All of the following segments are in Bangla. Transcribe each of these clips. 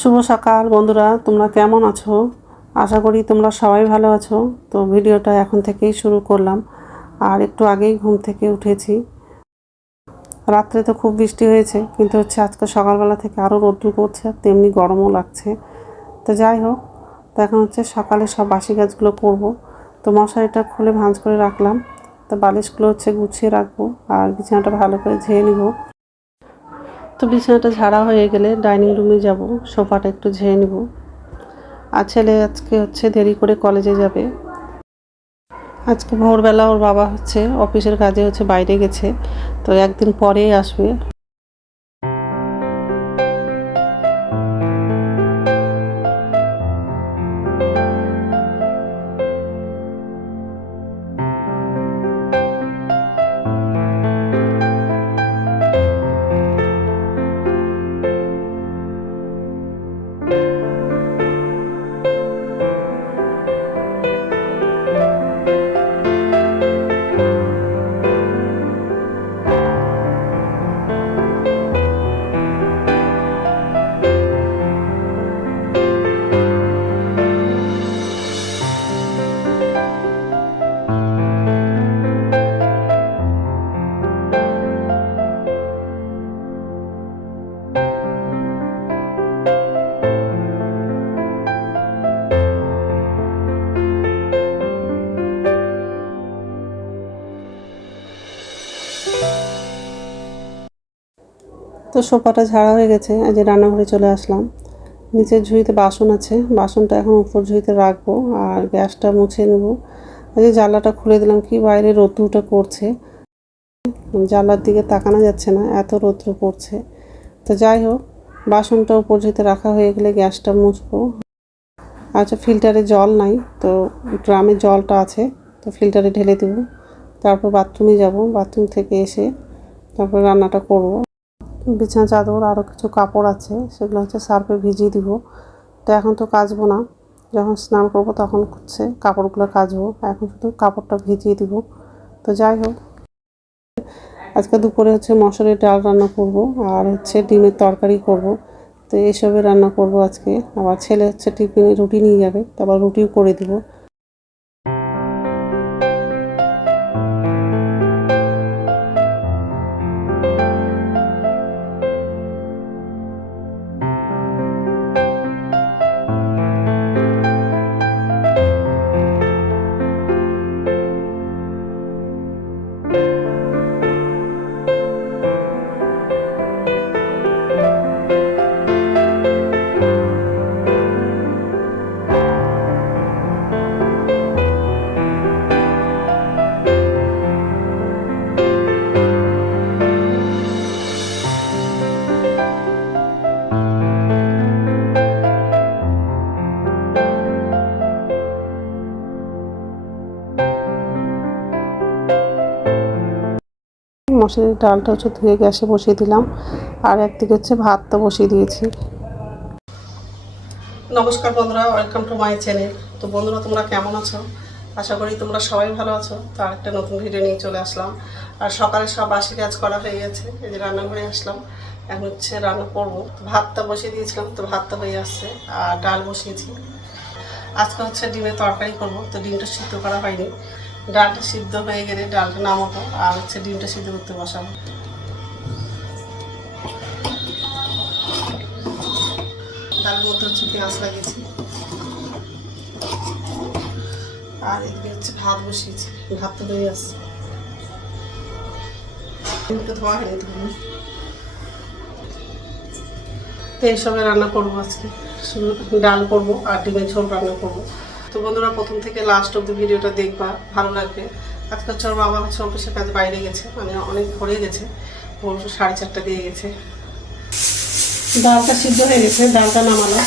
শুভ সকাল বন্ধুরা, তোমরা কেমন আছো? আশা করি তোমরা সবাই ভালো আছো। তো ভিডিওটা এখন থেকেই শুরু করলাম। আর একটু আগেই ঘুম থেকে উঠেছি। রাত্রে তো খুব বৃষ্টি হয়েছে, কিন্তু আজকে সকালবেলা থেকে আরও রোদ্দুর করছে, তেমনি গরমও লাগছে। তো যাই হোক, তো এখন সকালে সব বাসি কাজগুলো করব। তো মশারিটা খুলে ভাঁজ করে রাখলাম। তো বালিশগুলো গুছিয়ে রাখবো, আর বিছানাটা ভালো করে ঝেড়ে নিব। তো বিছানাটা ঝাড়া হয়ে গেলে ডাইনিং রুমে যাব, সোফাটা একটু ঝেড়ে নিব। আর ছেলে আজকে দেরি করে কলেজে যাবে। আজকে ভোরবেলা ওর বাবা অফিসের কাজে বাইরে গেছে, তো একদিন পরেই আসবে। তো সোফাটা ঝাড়া হয়ে গেছে, আজ রান্নাঘরে চলে আসলাম। নিচের ঝুড়িতে বাসন আছে, বাসনটা এখন উপর ঝুড়িতে রাখবো আর গ্যাসটা মুছে নেব। আজ জানলাটা খুলে দিলাম, কি বাইরে রোদ্দুরটা করছে, জানলার দিকে তাকানো যাচ্ছে না, এত রৌদ্র পড়ছে। তো যাই হোক, বাসনটা উপর ঝুড়িতে রাখা হয়ে গেলে গ্যাসটা মুছবো। ফিল্টারে জল নাই, তো ড্রামে জলটা আছে, তো ফিল্টারে ঢেলে দেবো। তারপর বাথরুমে যাব, বাথরুম থেকে এসে তারপর রান্নাটা করব। বিছানা চাদর আরও কিছু কাপড় আছে, সেগুলো সার্ফে ভিজিয়ে দিব। তো এখন তো কাচবো না, যখন স্নান করব তখন কাপড়গুলো কাচবো। এখন শুধু কাপড়টা ভিজিয়ে দিব। তো যাই হোক, আজকে দুপুরে মসুরের ডাল রান্না করব, আর ডিমের তরকারি করব। তো এইসবের রান্না করব আজকে। আবার ছেলে টিফিনে রুটি নিয়ে যাবে, তারপর রুটিও করে দিব। মসুরের ডালটা ধুয়ে গ্যাসে বসিয়ে দিলাম, আর একদিকে ভাতটা বসিয়ে দিয়েছি। নমস্কার বন্ধুরা, ওয়েলকাম টু মাই চ্যানেল। তো বন্ধুরা, তোমরা কেমন আছো? আশা করি তোমরা সবাই ভালো আছো। তো আরেকটা নতুন ভিডিও নিয়ে চলে আসলাম। আর সকালে সব বাসি কাজ করা হয়ে গেছে, এই যে রান্নাঘরে আসলাম। এখন রান্না করবো। ভাতটা বসিয়ে দিয়েছিলাম, তো ভাতটা হয়ে আসছে, আর ডাল বসিয়েছি। আজকে ডিমের তরকারি করবো। তো ডিমটা সিদ্ধ করা হয়নি, ডালটা সিদ্ধ হয়ে গেলে ডালটা নামাবো, আর ডিমটা সিদ্ধ করতে বসাবো। ডালের মধ্যে পেঁয়াজ লাগিয়েছি, আর এদিকে ভাত বসিয়েছি। ভাত তো হয়ে আসছে, ডিমটা ধোয়া হয়নি তখন। তো এইসবে রান্না করবো আজকে। শুধু ডাল করবো আর ডিমের ঝোল রান্না করবো। তো বন্ধুরা, প্রথম থেকে লাস্ট অব্দি ভিডিওটা দেখবা, ভালো লাগবে। আজকে ওর বাবা অফিসের কাজে বাইরে গেছে, মানে অনেক ভরে গেছে, ভোর 4:30 দিয়ে গেছে। ডালটা সিদ্ধ হয়ে গেছে, ডালটা নামালো।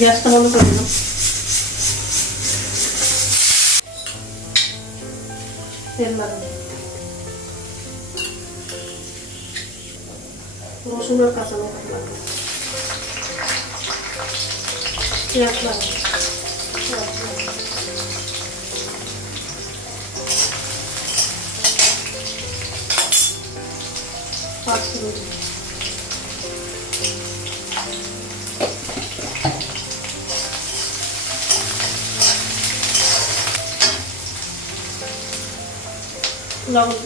গ্যাসটা বন্ধ করে দিলাম। তেল লাগবে, রসুন আর কাঁচা লঙ্কা লাগবে, পেঁয়াজ লাগবে। লবণ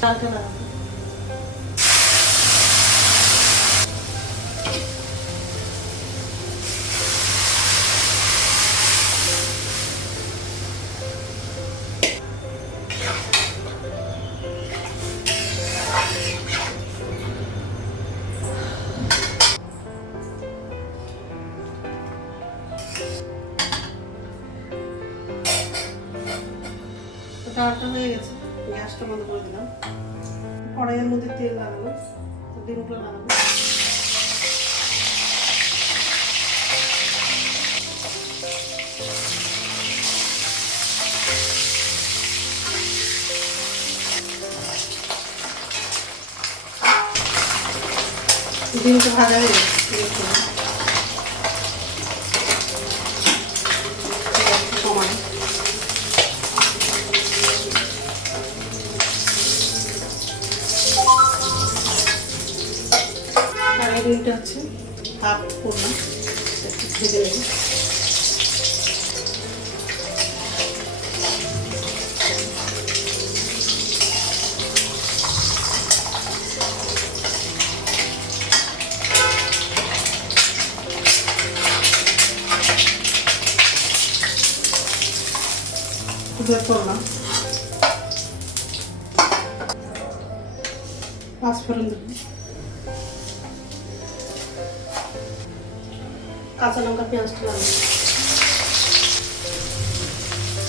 ডালটা লাগাবো। ডালটা হয়ে গেছে, গ্যাসটা বন্ধ করে দিলাম। কড়াইয়ের মধ্যে তেল লাগাবো, ডিমগুলো লাগাবো। ডিমটা ভাজা হয়ে গেছে, কমাই। আর এই ডিমটা হচ্ছে হাফ করলাম, একটু ভেজে নেব। করলাম পাঁচফোড়ন দেব, কাঁচা লঙ্কা, পেঁয়াজটা লাগবে।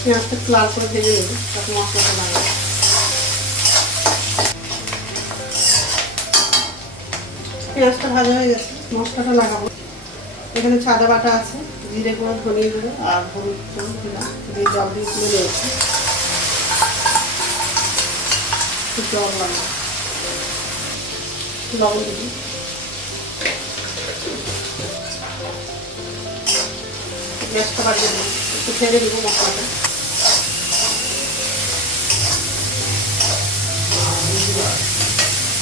পেঁয়াজটা একটু লাল করে ভেজে নেব, তাতে মশলাটা লাগাবো। পেঁয়াজটা ভাজা হয়ে গেছে, মশলাটা লাগাবো। এখানে সাদা বাটা আছে, জিরে গুঁড়ো, ধনিয়া গুঁড়ো আর হলুদ দিলাম, দিয়ে জল দিয়ে তুলে নিয়েছি। জল লাগবে, লবণ দিবি। গ্যাসটা বাড়িয়ে দেবো, একটু ফেলে দেবো মশলাটা।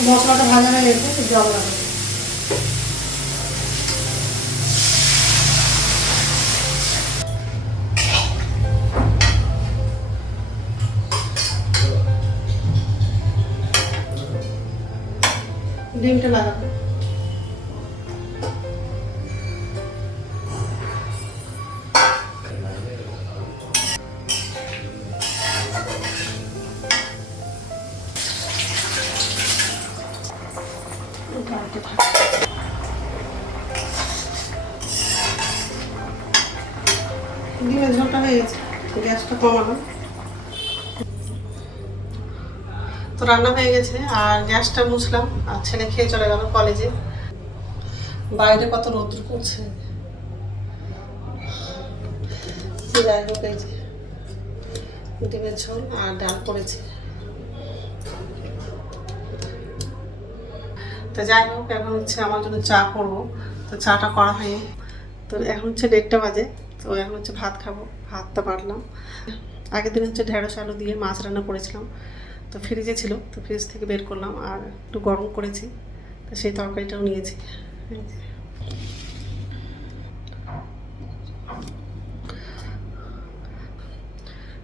মশলাটা ভাজা হয়ে গেছে, জল লাগাবো। ডিমটা লাগাবো। ডিমের ঝোলটা হয়ে গেছে, গ্যাসটা কমানো। তো রান্না হয়ে গেছে আর গ্যাসটা মুছলাম, আর ছেলে খেয়ে চলে গেল কলেজে। বাইরে কত রৌদ্র পড়ছে। যাই হোক, এই যে ডিমের ঝোল আর ডাল করেছে। তো যাই হোক, এখন হচ্ছে আমার জন্য চা করবো। তো চাটা করা হয়নি, তো এখন হচ্ছে 1:30 বাজে। তো এখন হচ্ছে ভাত খাবো, ভাতটা বাড়লাম। আগের দিন হচ্ছে ঢেঁড়স আলু দিয়ে মাছ রান্না করেছিলাম, তো ফ্রিজে ছিল, তো ফ্রিজ থেকে বের করলাম আর একটু গরম করেছি, তো সেই তরকারিটাও নিয়েছি।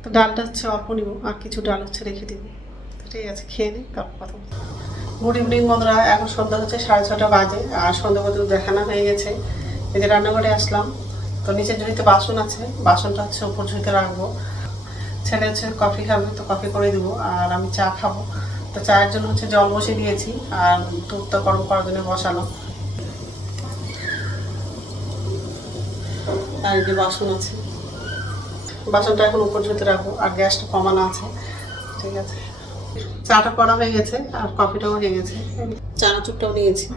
তো ডালটা হচ্ছে অল্প নিব, আর কিছু ডাল হচ্ছে রেখে দিব। তো ঠিক আছে, খেয়ে নিই, তারপর কথা বলবো। গুড ইভিনিং বন্ধুরা, এখন সন্ধ্যা হচ্ছে 6:30 বাজে, আর সন্ধ্যা পর্যন্ত দেখানো হয়ে গেছে। এই যে রান্নাঘরে আসলাম, তো নিচের ঝুড়িতে বাসন আছে, বাসনটা হচ্ছে উপর ঝুড়িতে রাখবো। ছেলে হচ্ছে কফি খাবে, তো কফি করে দেবো, আর আমি চা খাবো। তো চায়ের জন্য হচ্ছে জল বসিয়ে দিয়েছি, আর দুধটা গরম করার জন্য বসানো। আর এই যে বাসন আছে, বাসনটা এখন উপর ঝুড়িতে রাখবো, আর গ্যাসটা কমানো আছে। ঠিক আছে, চাটা করা হয়ে গেছে আর কফিটাও হয়ে গেছে, চানাচুরটাও নিয়েছি।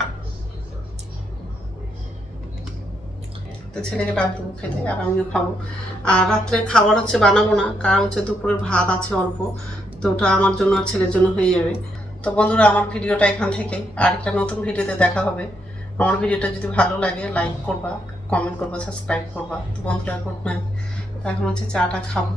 তো ছেলেকে ডাক দেবো খেতে, আর আমিও খাবো। আর রাত্রে খাবার হচ্ছে বানাবো না, কারণ হচ্ছে দুপুরের ভাত আছে অল্প, তো ওটা আমার জন্য আর ছেলের জন্য হয়ে যাবে। তো বন্ধুরা, আমার ভিডিওটা এখান থেকেই, আর একটা নতুন ভিডিওতে দেখা হবে। আমার ভিডিওটা যদি ভালো লাগে লাইক করবা, কমেন্ট করবা, সাবস্ক্রাইব করবা। তো বন্ধুরা, গুড নাইট। এখন হচ্ছে চাটা খাবো।